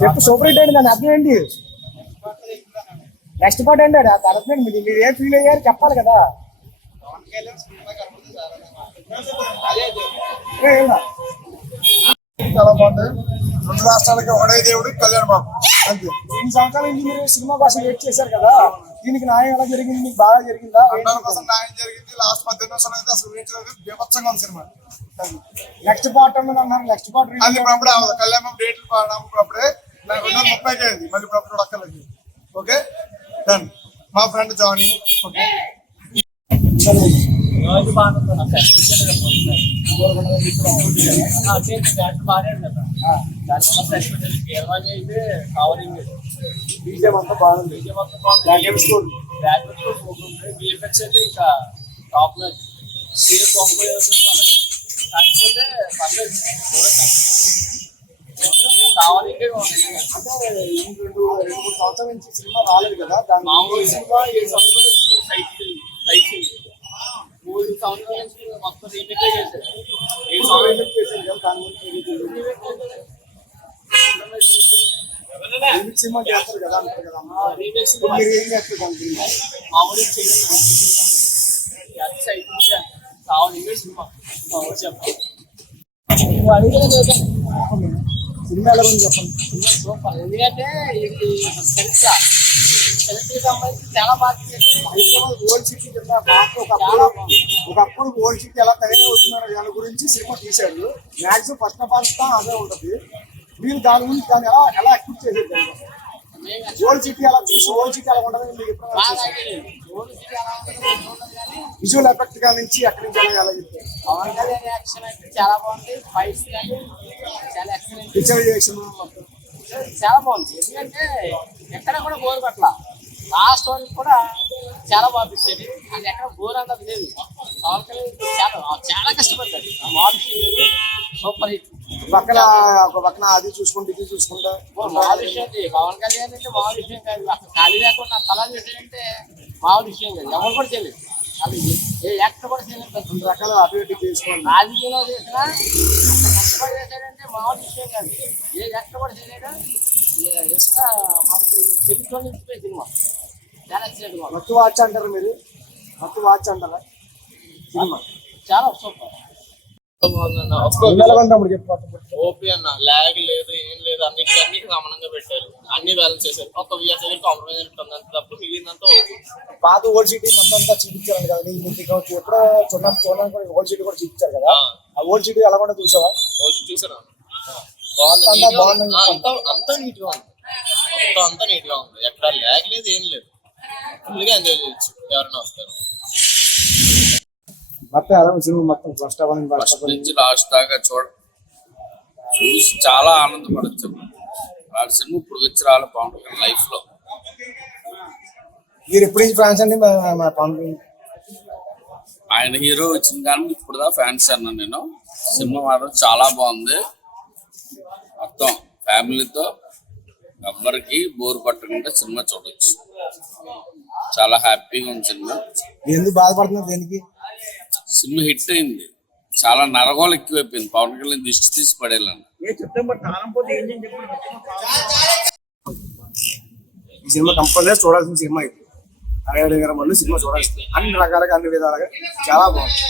చెప్పు super hit అండి. దాని అర్థం ఏంటి? నెక్స్ట్ పార్ట్ ఏంటి? అర్థం ఏంటి? మీరు ఏం ఫీల్ అయ్యారు చెప్పాలి కదా. చాలా బాగుంది. రెండు రాష్ట్రాలకి ఒకడే దేవుడు కళ్యాణ్ బాబు అంతే. 2 సంవత్సరాల నుంచి మీరు సినిమా కోసం వెయిట్ చేశారు కదా, దీనికి న్యాయం ఎలా జరిగింది? మీకు బాగా జరిగిందా? 100% న్యాయం జరిగింది. లాస్ట్ 18 నిమిషాలు అయితే అసలు ఊహించలేదు. బీభత్సంగా ఉంది సినిమా. నెక్స్ట్ పార్ట్ అన్నది అన్నారు. నెక్స్ట్ పార్ట్ అది ఇప్పుడు అప్పుడే అవ్వదు. కళ్యాణ్ బాబు డేట్లు పాడినప్పుడు అప్పుడే 2030కి అయింది. మళ్ళీ ఇప్పుడు అప్పుడు అక్కర్లేదు. Okay done. మా ఫ్రెండ్ జానీ. ఓకే బీజేపీ అంతా బాగుంది. విఎఫ్ఎక్స్ అయితే ఇంకా టాప్ లో కాకపోతే పర్లేదు కావాలి. అంటే 2-3 సంవత్సరాల నుంచి సినిమా రాలేదు కదా, దాని మామూలు సినిమా 7 సంవత్సరాలు సైకిల్ 3 సంవత్సరాల నుంచి మొత్తం రీమేక్ చేశారు. 7 సంవత్సరాలు చేశారు కదా, దాని గురించి సినిమా చేస్తారు కదా అంటారు కదా. రీమేక్స్ మీరు ఏం చేస్తారు దాని గురించి? మామూలు చేయడం సైకిల్ కావాలి సినిమా మామూలు చెప్పాలి. సినిమా ఎలా ఉంది చెప్పండి. Cinema super. ఎందుకంటే ఇది సెలెక్ట్ సంబంధించి చాలా బాగా హైదరాబాద్ ఓల్డ్ సిటీ కింద ఒకప్పుడు ఓల్డ్ సిటీ ఎలా తయారవుతున్నారు దాని గురించి సినిమా తీశారు. మ్యాక్సిమం ఫస్ట్ ఆఫ్ ఆల్ అదే ఉంటుంది. మీరు దాని గురించి దాన్ని ఎలా ఎక్స్పెక్ట్ చేసేది? ఓల్డ్ సిటీ అలా చూసి ఓల్డ్ సిటీ అలా ఉండదు. మీకు విజువల్ ఎఫెక్ట్ గా నుంచి ఎక్కడి నుంచి ఎలా చెప్తారు? పవన్ కళ్యాణ్ యాక్షన్ అయితే చాలా బాగుంది. ఫైట్స్ కానీ చాలా ఎక్సలెంట్. పిక్చరైజేషన్ చాలా బాగుంది. ఎందుకంటే ఎక్కడ కూడా బోర్ పట్ల లాస్ట్ వరకు కూడా చాలా బాగా పిచ్చేది. అది ఎక్కడ బోర్ అన్నది లేదు. పవన్ కళ్యాణ్ చాలా కష్టపడ్డాడు. మామూలు సూపర్ హిట్. ఒక పక్కన అది చూసుకుంటే ఇది చూసుకుంటా మామూలు విషయం. పవన్ కళ్యాణ్ అంటే మామూలు విషయం కాదు. అసలు ఖాళీ లేకుండా తలా చేసాడంటే మామూలు విషయం కాదు. ఎవరు కూడా చేయలేదు. అది ఏ యాక్టర్ కూడా చేయలేదు. 2 రకాల అభివృద్ధి చేసుకోండి. రాజకీయంలో చేసినా కష్టపడి చేశాడంటే మామూలు విషయం కాదు. ఏ యాక్టర్ కూడా చేయలేడు. ఇంకా మనకి చెప్పుతో నిలిచిపోయి సినిమా చాలా ఎక్సలెంట్. మత్తు వాచ్ అంటారు మీరు? మత్తు వాచ్ అంటారా సినిమా? చాలా సూపర్. ఓపీ అన్న లాగ్ లేదు, ఏం లేదు. అన్నిటికీ సమానంగా పెట్టారు. అన్ని బ్యాలెన్స్ చేశారు. ఒక విఆర్ దగ్గర కాంప్రమైజ్ ఉంటుంది తప్ప మిగిలినంతా ఓపీ. పాత ఓల్డ్ సిటీ మొత్తం అంతా చూపించారు కదా. మీకు ఎప్పుడో చూడడానికి ఓల్డ్ సిటీ కూడా చూపించారు కదా. ఆ ఓల్డ్ సిటీ ఎలా కూడా చూసావా? చూసాను. బాగుంది. అంతా నీట్ గా ఉంది. అంతా నీట్ గా ఉంది. ఎక్కడ లాగ్ లేదు, ఏం లేదు. ఫుల్గా ఎంజాయ్ చేయొచ్చు ఎవరైనా వస్తారు. మొత్తం ఫస్ట్ నుంచి లాస్ట్ దాకా చూసి చాలా ఆనందపడచ్చు. వాళ్ళ సినిమా ఇప్పుడు వచ్చి రాలే పవన్ కళ్యాణ్ లైఫ్ లో. మీరు ఎప్పుడు నుంచి ఫ్యాన్స్ అండి? ఆయన హీరో వచ్చిన కానీ ఇప్పుడు దా ఫ్యాన్స్ అన్నా నేను. సినిమా మాత్రం చాలా బాగుంది. మొత్తం ఫ్యామిలీతో ఎవ్వరికి బోర్ పట్టకుండా సినిమా చూడొచ్చు. చాలా హ్యాపీగా ఉంది సినిమా. ఎందుకు బాధపడుతున్నారు? దేనికి? సినిమా హిట్ అయింది. చాలా నరగోలు ఎక్కువైపోయింది. పవన్ కళ్యాణ్ దిష్టి తీసి పడేయాలని. ఈ సినిమా కంపల్సరీ చూడాల్సిన సినిమా ఇది. మళ్ళీ సినిమా చూడాల్సింది. అన్ని రకాలుగా అన్ని విధాలుగా చాలా బాగుంది.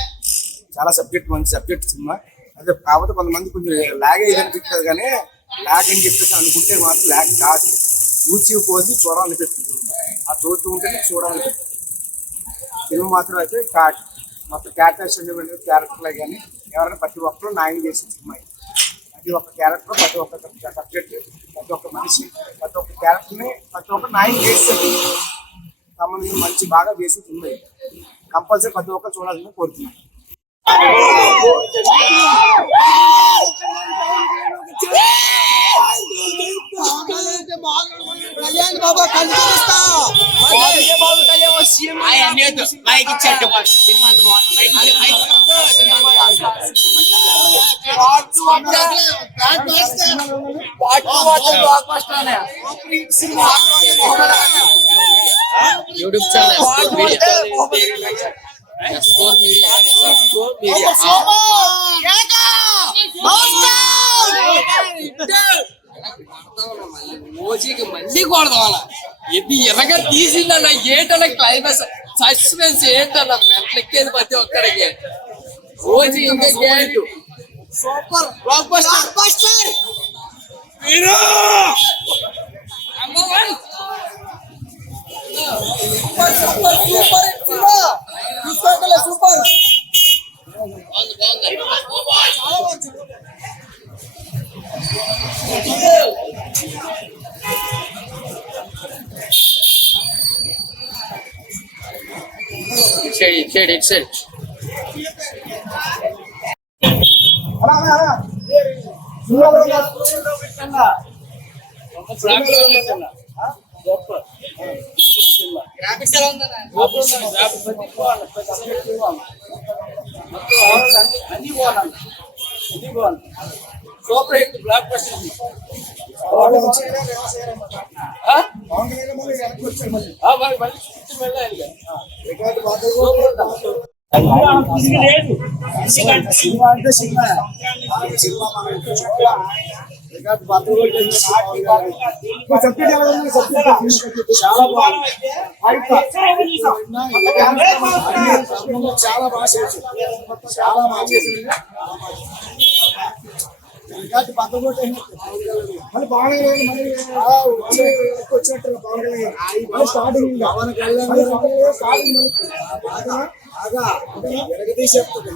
చాలా మంచి సబ్జెక్ట్ సినిమా. అదే కాకపోతే కొంతమంది కొంచెం లాగ్ అయ్యి అనిపిస్తుంది, కానీ లాగ్ అని చెప్పేసి అనుకుంటే మాత్రం లాగ్ కాదు. ఊచిపోసి చూడాలనిపిస్తుంది. ఆ చూస్తూ ఉంటేనే చూడాలనిపిస్తుంది. సినిమా మాత్రం అయితే మొత్తం క్యారెక్టర్లే కానీ ఎవరైనా ప్రతి ఒక్కరు న్యాయం చేసే సినిమా. ప్రతి ఒక్క క్యారెక్టర్, ప్రతి ఒక్క సబ్జెక్ట్, ప్రతి ఒక్క మనిషి, ప్రతి ఒక్క క్యారెక్టర్ని ప్రతి ఒక్క న్యాయం చేస్తుంది. సంబంధించి మంచి బాగా చేసి సినిమా ఇది. కంపల్సరీ ప్రతి ఒక్కరు చూడాలని కోరుతున్నాను. యూట్యూబ్ ఛానల్ మోజీకి మళ్ళీ కొడదాం. ఇది ఎలాగా తీసిందన్న ఏంటన్న క్లైమాక్స్ సస్పెన్స్ ఏంటన్న మెట్లెక్కేది ప్రతి ఒక్కరికి. మోజీ ఇంకా guarantee super block buster hero number 1 super super super ఇటు గ్రాఫిక్స్ ఎలా ఉందన్న? అన్ని బాగున్నాయి. Super hit block buster. Cinema అంటే సినిమా చాలా బాగుంది. చాలా బాగా చేసి చాలా బాగా చేసింది. మళ్ళీ బాగా వచ్చినట్టు బాగా స్టార్టింగ్ పవన్ కళ్యాణ్ ఎరగదీసేస్తుంది.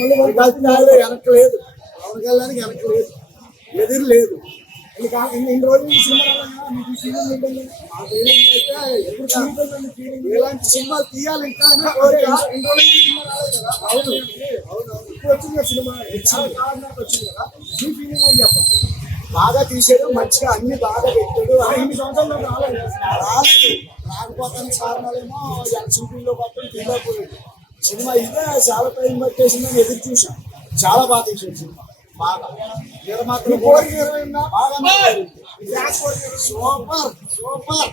మళ్ళీ వెనక్కి లేదు, పవన్ కళ్యాణ్కి వెనక్కి లేదు, ఎదురు లేదు. ఇన్ని రోజులు ఇలాంటి సినిమాలు తీయాలి ఇంకా ఇప్పుడు వచ్చింది సినిమా వచ్చింది కదా. మీ ఫీలింగ్ ఏం చెప్పండి? బాగా తీసాడు, మంచిగా అన్ని బాగా పెట్టాడు. ఇన్ని సంవత్సరాలు రాకపోతానికి కారణాలేమో ఎన్సీపీలో పక్కన తీయలేకపోయింది. సినిమా ఇదే చాలా టైం పట్టేసిందని ఎదురు చూసాం. చాలా బాగా తీసాడు సినిమా. బాగా నిర్మాతలు సూపర్ సూపర్.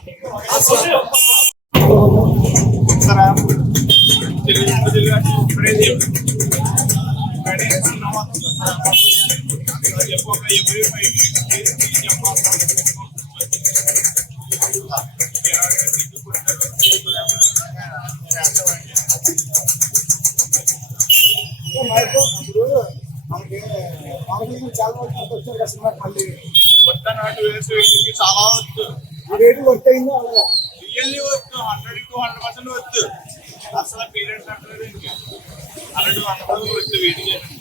చాలా వచ్చారు కదా సినిమా. మళ్ళీ కొట్టనాటు వేసి చాలా వచ్చు. రేటు వర్క్ అయిందో అలాగా రియల్లీ వచ్చు. 100% వచ్చు. అసలు పీరియడ్స్ అంటారు ఇంకా 100% వచ్చు. వెయిట్ చేయండి.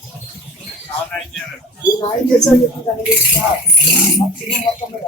చాలా నైన్ చేయాలి. న్యాయం చేశాను చెప్పి సినిమా మొత్తం మీద